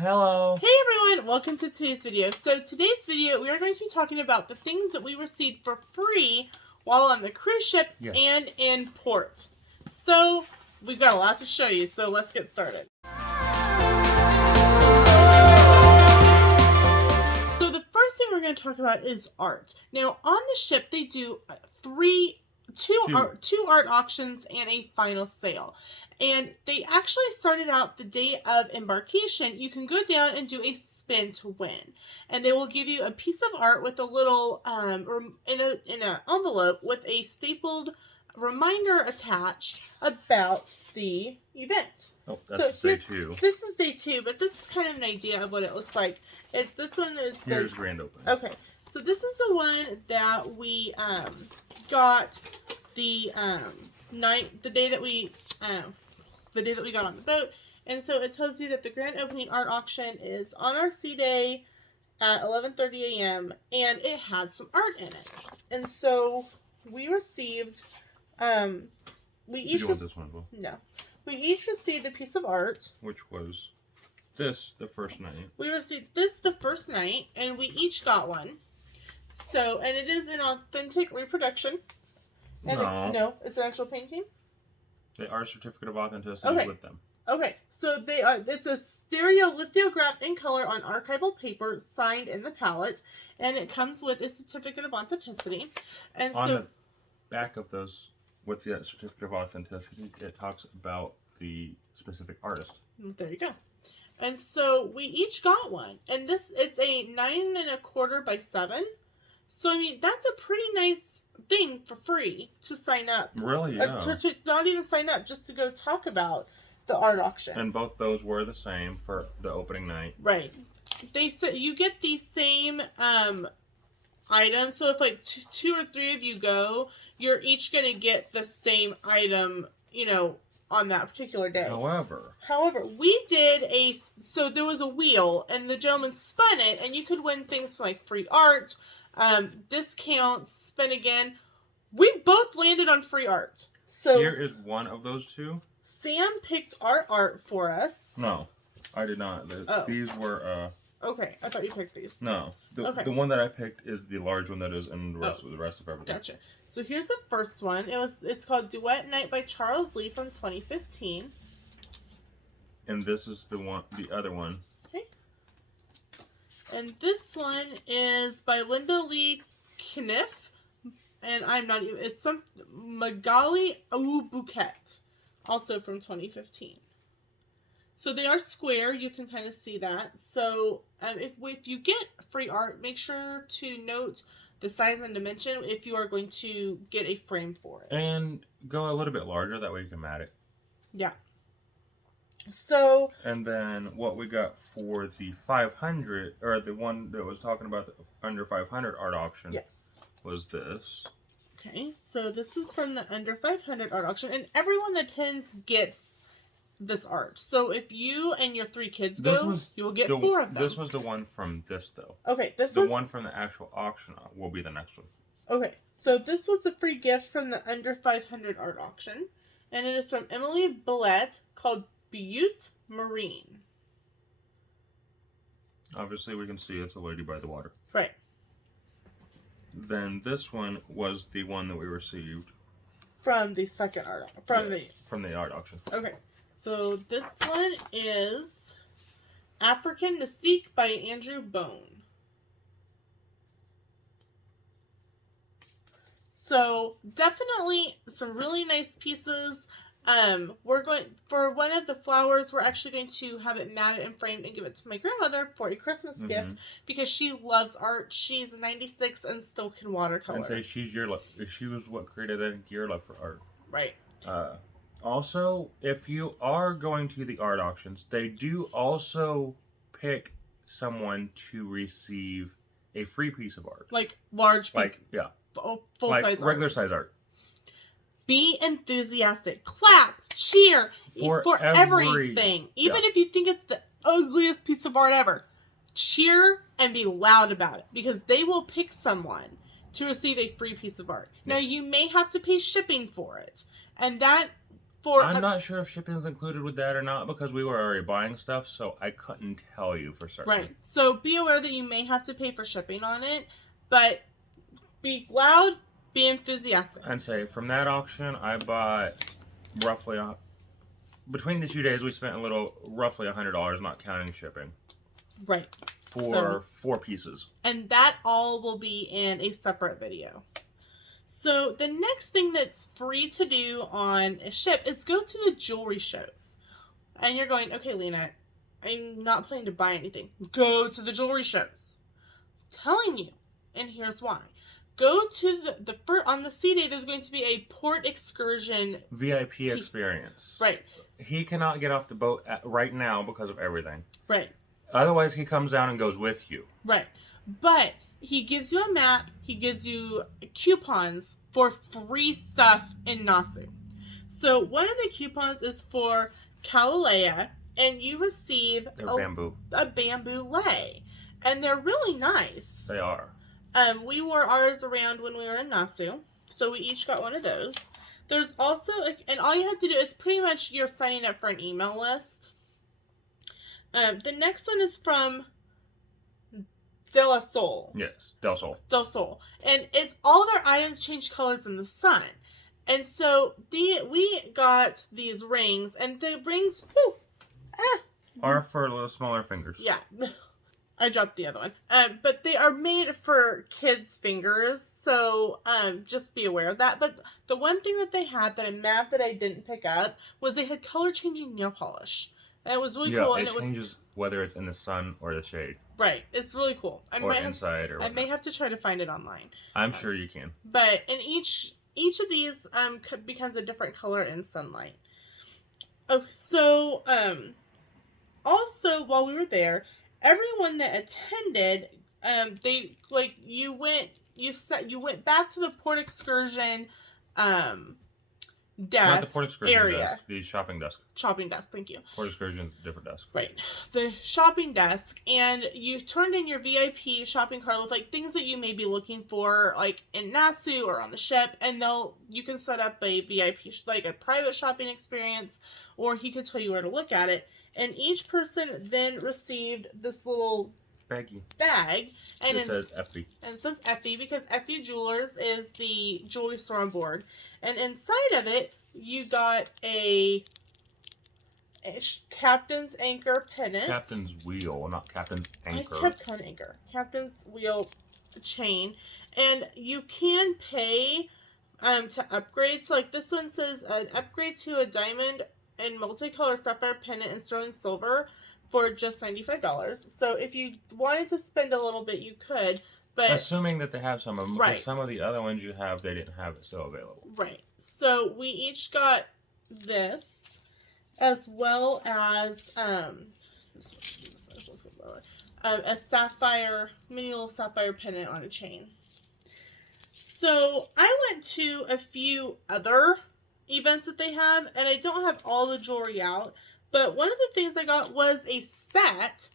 Hello. Hey everyone, welcome to today's video. So today's video, we are going to be talking about the things that we received for free while on the cruise ship and in port. So we've got a lot to show you, so let's get started. So the first thing we're going to talk about is art. Now on the ship they do two art auctions and a final sale. And they actually started out the day of embarkation. You can go down and do a spin to win. And they will give you a piece of art with a little, in an envelope with a stapled reminder attached about the event. Oh, that's day 2. This is day 2, but this is kind of an idea of what it looks like. This one is Here's grand opening. Okay, so this is the one that we got the day that we got on the boat. And so it tells you that the grand opening art auction is on our sea day at 11:30 a.m. and it had some art in it. And so we received we each want this one, Will? No. We each received a piece of art. Which was this the first night. We received this the first night and we each got one. So, and it is an authentic reproduction. And no. It's an actual painting. The art certificate of authenticity is with them. Okay, so it's a stereolithographed in color on archival paper, signed in the palette, and it comes with a certificate of authenticity. And on the back of those, with the certificate of authenticity, it talks about the specific artist. There you go. And so we each got one, and it's a 9 1/4 by 7. So I mean that's a pretty nice thing for free to sign up. Really, yeah. To not even sign up, just to go talk about the art auction. And both those were the same for the opening night. Right. They said you get the same item. So if like 2 or 3 of you go, you're each going to get the same item, on that particular day. However, we did so there was a wheel and the gentleman spun it and you could win things like free art, discounts, spin again. We both landed on free art. So here is one of those two. Sam picked our art for us. No, I did not. These were Okay, I thought you picked these. No, the one that I picked is the large one that is in the rest of everything. Gotcha. So here's the first one. It's called Duet Night by Charles Lee from 2015. And this is the other one. Okay. And this one is by Linda Lee Kniff, and it's some Magali Bouquet, also from 2015. So they are square, you can kind of see that. So if you get free art, make sure to note the size and dimension if you are going to get a frame for it. And go a little bit larger, that way you can mat it. Yeah. So. And then what we got for the 500, or the one that was talking about the under 500 art auction. Yes. Was this. Okay, so this is from the under 500 art auction, and everyone that attends gets this art. So if you and your 3 kids go, you will get 4 of them. This was the one from this, though. Okay, the one from the actual auction will be the next one. Okay, so this was a free gift from the under 500 art auction, and it is from Emily Billette, called Butte Marine. Obviously, we can see it's a lady by the water. Right. Then this one was the one that we received from the second art from the art auction. Okay, so this one is African Mystique by Andrew Bone. So definitely some really nice pieces. We're going for one of the flowers. We're actually going to have it matted and framed and give it to my grandmother for a Christmas gift because she loves art. She's 96 and still can watercolor. And say she was what created your love for art. Right. Also, if you are going to the art auctions, they do also pick someone to receive a free piece of art, like large piece, full size, regular size art. Be enthusiastic. Clap, cheer for everything. Even if you think it's the ugliest piece of art ever, cheer and be loud about it because they will pick someone to receive a free piece of art. Now, you may have to pay shipping for it, and that I'm not sure if shipping is included with that or not because we were already buying stuff, so I couldn't tell you for certain. Right. So be aware that you may have to pay for shipping on it, but be loud, be enthusiastic. And say from that auction, I bought roughly between the 2 days we spent roughly $100, not counting shipping. Right. For 4 pieces. And that all will be in a separate video. So the next thing that's free to do on a ship is go to the jewelry shows. And you're going, okay, Lena, I'm not planning to buy anything. Go to the jewelry shows. I'm telling you. And here's why. Go to on the sea day, there's going to be a port excursion. VIP experience. Right. He cannot get off the boat right now because of everything. Right. Otherwise, he comes down and goes with you. Right. But he gives you a map. He gives you coupons for free stuff in Nasu. So one of the coupons is for Kalalea, and you receive a bamboo lei. And they're really nice. They are. We wore ours around when we were in Nasu. So we each got one of those. There's also, and all you have to do is pretty much you're signing up for an email list. The next one is from De La Sol. Yes, Del Sol. Del Sol. And it's all their items change colors in the sun. And so we got these rings, and the rings are for a little smaller fingers. Yeah. I dropped the other one. But they are made for kids' fingers, so just be aware of that. But the one thing that they had, that a map that I didn't pick up, was they had color-changing nail polish. And it was really cool. Yeah, it changes whether it's in the sun or the shade. Right. It's really cool. Or inside or whatnot. I may have to try to find it online. I'm sure you can. But in each of these becomes a different color in sunlight. Oh, so also while we were there, everyone that attended, you went back to the port excursion desk. Not the port excursion area. Desk, the shopping desk. Shopping desk, thank you. Port excursion, different desk. Right. The shopping desk, and you turned in your VIP shopping cart with things that you may be looking for, in Nasu or on the ship, and you can set up a VIP, a private shopping experience, or he could tell you where to look at it. And each person then received this little bag, and it says Effie. And it says Effie because Effie Jewelers is the jewelry store on board. And inside of it, you got a Captain's Anchor pennant. Captain's Wheel, not Captain's Anchor. I kept calling Anchor. Captain's Wheel chain. And you can pay to upgrade. So this one says an upgrade to a diamond and multicolored sapphire pennant in sterling silver for just $95. So if you wanted to spend a little bit, you could. But assuming that they have some of them, right. Because some of the other ones you have, they didn't have it still available. Right. So we each got this, as well as a mini little sapphire pennant on a chain. So I went to a few other events that they have, and I don't have all the jewelry out, but one of the things I got was a set,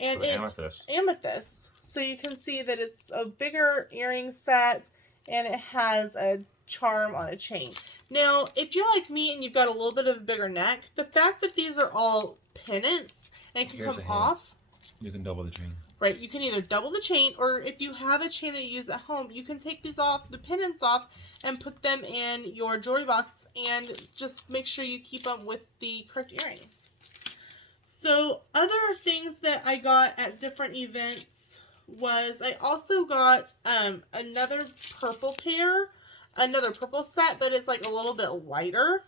and it's amethyst. So you can see that it's a bigger earring set, and it has a charm on a chain. Now, if you're like me and you've got a little bit of a bigger neck, the fact that these are all pendants and can come off, you can double the chain. Right, you can either double the chain, or if you have a chain that you use at home, you can take these off, the pendants off, and put them in your jewelry box, and just make sure you keep them with the correct earrings. So, other things that I got at different events was I also got another purple set, but it's a little bit lighter.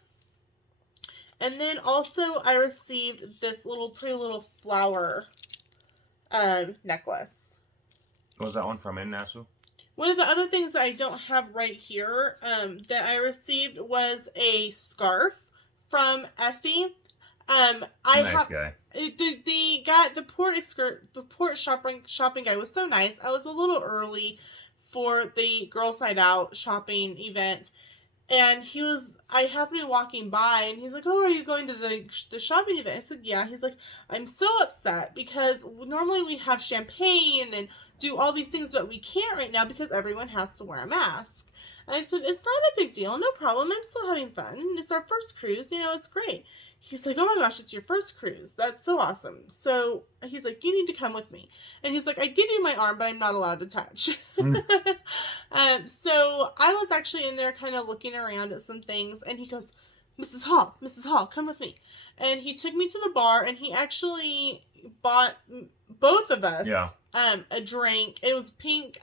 And then also I received this pretty little flower necklace. Was that one from Nasu? One of the other things that I don't have right here that I received was a scarf from Effie. Nice guy. The port shopping guy was so nice. I was a little early for the Girls Night Out shopping event, And I happened to be walking by, and he's like, "Oh, are you going to the shopping event?" I said, "Yeah." He's like, "I'm so upset because normally we have champagne and do all these things, but we can't right now because everyone has to wear a mask." And I said, "It's not a big deal, no problem. I'm still having fun. It's our first cruise, it's great." He's like, "Oh my gosh, it's your first cruise. That's so awesome." So he's like, "You need to come with me." And he's like, "I give you my arm, but I'm not allowed to touch." So I was actually in there kind of looking around at some things, and he goes, Mrs. Hall, come with me." And he took me to the bar, and he actually bought both of us a drink. It was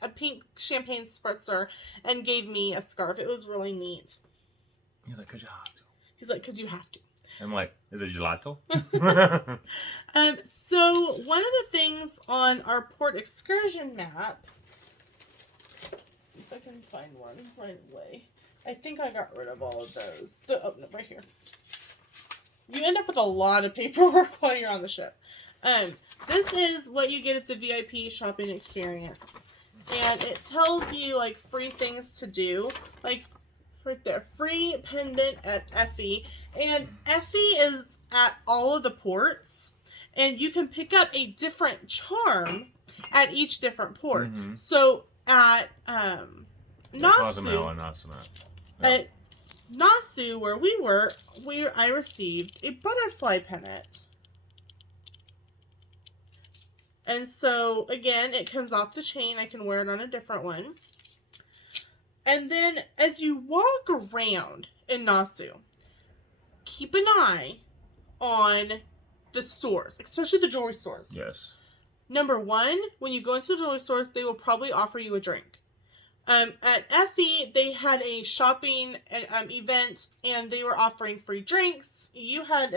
a pink champagne spritzer, and gave me a scarf. It was really neat. He's like, "'Cause you have to." He's like, "'Cause you have to." I'm like, "Is it gelato?" So one of the things on our port excursion map, let's see if I can find one right away. I think I got rid of all of those. No, right here. You end up with a lot of paperwork while you're on the ship. This is what you get at the VIP shopping experience. And it tells you, like, free things to do. Like, right there. Free pendant at Effie. And Effie is at all of the ports. And you can pick up a different charm at each different port. Mm-hmm. So, at Nassau, at Nassau, where we were, I received a butterfly pennant. And so, again, it comes off the chain. I can wear it on a different one. And then, as you walk around in Nassau, keep an eye on the stores, especially the jewelry stores. Yes. Number one, when you go into the jewelry stores, they will probably offer you a drink. At Effie, they had a shopping event, and they were offering free drinks. You had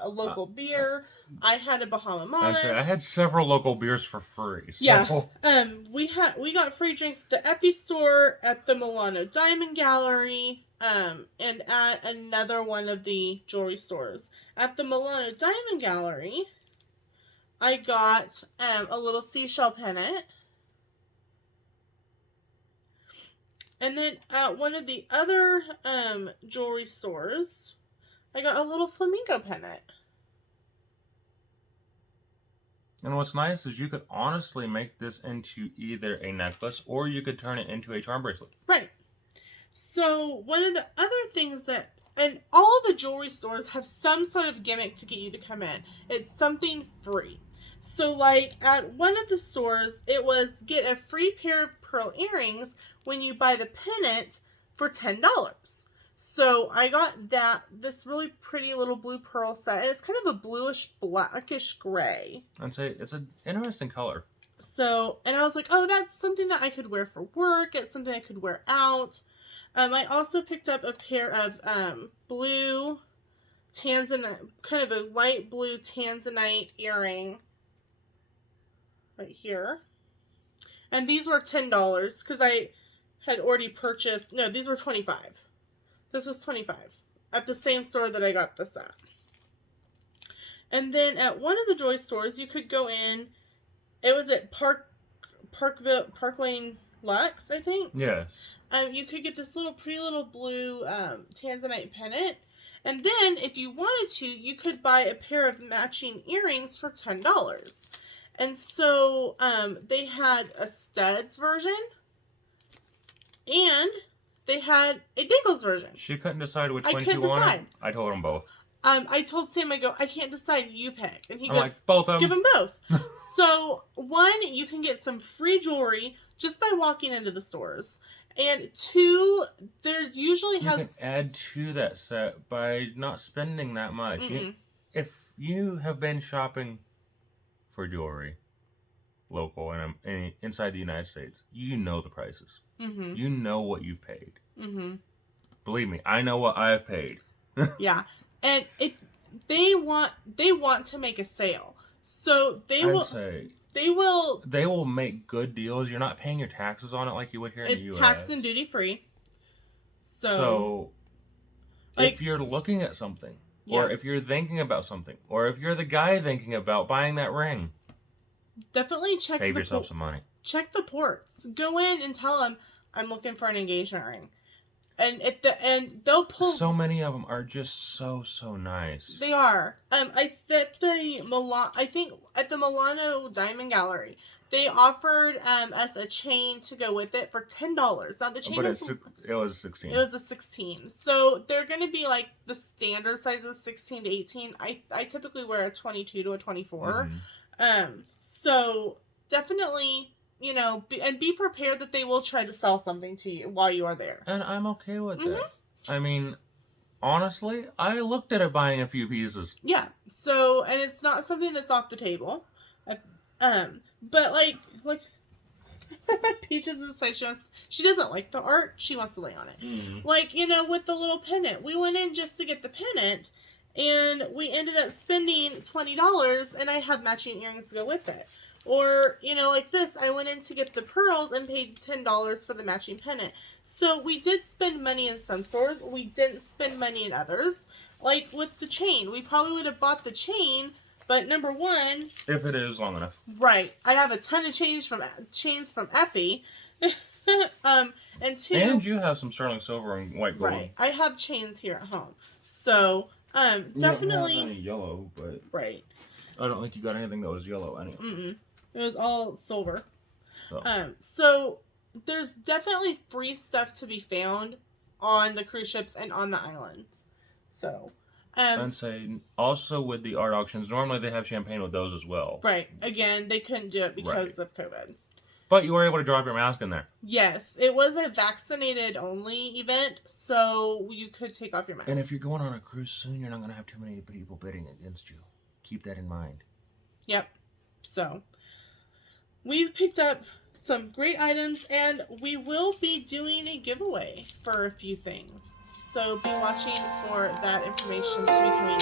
a local beer. I had a Bahama Mama. I had several local beers for free. So. Yeah. We got free drinks at the Effie store, at the Milano Diamond Gallery, and at another one of the jewelry stores. At the Milano Diamond Gallery, I got a little seashell pennant. And then at one of the other jewelry stores, I got a little flamingo pennant. And what's nice is you could honestly make this into either a necklace or you could turn it into a charm bracelet. Right. So one of the other things and all the jewelry stores have some sort of gimmick to get you to come in. It's something free. So, like, at one of the stores, it was get a free pair of pearl earrings when you buy the pennant for $10. So, I got this really pretty little blue pearl set. And it's kind of a bluish, blackish gray. I'd say it's an interesting color. So, and I was like, oh, that's something that I could wear for work. It's something I could wear out. I also picked up a pair of blue tanzanite, kind of a light blue tanzanite earring. Right here. And these were $10 because I had already purchased. No, these were $25. This was $25 at the same store that I got this at. And then at one of the jewelry stores, you could go in. It was at Park Lane Lux, I think. Yes. You could get this pretty little blue tanzanite pennant. And then, if you wanted to, you could buy a pair of matching earrings for $10. And so, they had a studs version, and they had a dangles version. She couldn't decide which one she wanted. I told them both. I told Sam, I go, I can't decide, you pick. And he I'm goes, like, both of them. Give them both. So, one, you can get some free jewelry just by walking into the stores. And two, there usually you can add to that set by not spending that much. If you have been shopping for jewelry, local and inside the United States, you know the prices. Mm-hmm. You know what you've paid. Mm-hmm. Believe me, I know what I've paid. Yeah, and they want to make a sale, so they will make good deals. You're not paying your taxes on it like you would here in the U.S. It's taxed and duty free. So if you're looking at something, or if you're thinking about something, or if you're the guy thinking about buying that ring, definitely save yourself some money. Check the ports. Go in and tell them, I'm looking for an engagement ring. And at the end, they'll pull. So many of them are just so nice. They are. I think at the Milano Diamond Gallery, they offered us a chain to go with it for $10. Now the chain it was 16. It was a 16. So they're going to be like the standard sizes, 16 to 18. I typically wear a 22 to a 24. So definitely, you know, be prepared that they will try to sell something to you while you are there. And I'm okay with that. I mean, honestly, I looked at it buying a few pieces. Yeah. So, and it's not something that's off the table. But like Peaches is like, she doesn't like the art. She wants to lay on it. Like, you know, with the little pennant. We went in just to get the pennant, and we ended up spending $20, and I have matching earrings to go with it. Or, you know, like this, I went in to get the pearls and paid $10 for the matching pennant. So we did spend money in some stores. We didn't spend money in others. Like with the chain, we probably would have bought the chain. But number one, if it is long enough, right? I have a ton of chains from Effie, and two, and you have some sterling silver and white gold. Right, I have chains here at home, so definitely. You don't have any yellow, but right. I don't think you got anything that was yellow anyway. It was all silver. So. So there's definitely free stuff to be found on the cruise ships and on the islands. So. And say also with the art auctions, normally they have champagne with those as well. Right. Again, they couldn't do it because of COVID. But you were able to drop your mask in there. Yes, it was a vaccinated only event, so you could take off your mask. And if you're going on a cruise soon, you're not going to have too many people bidding against you. Keep that in mind. Yep. So we've picked up some great items, and we will be doing a giveaway for a few things. So be watching for that information to be coming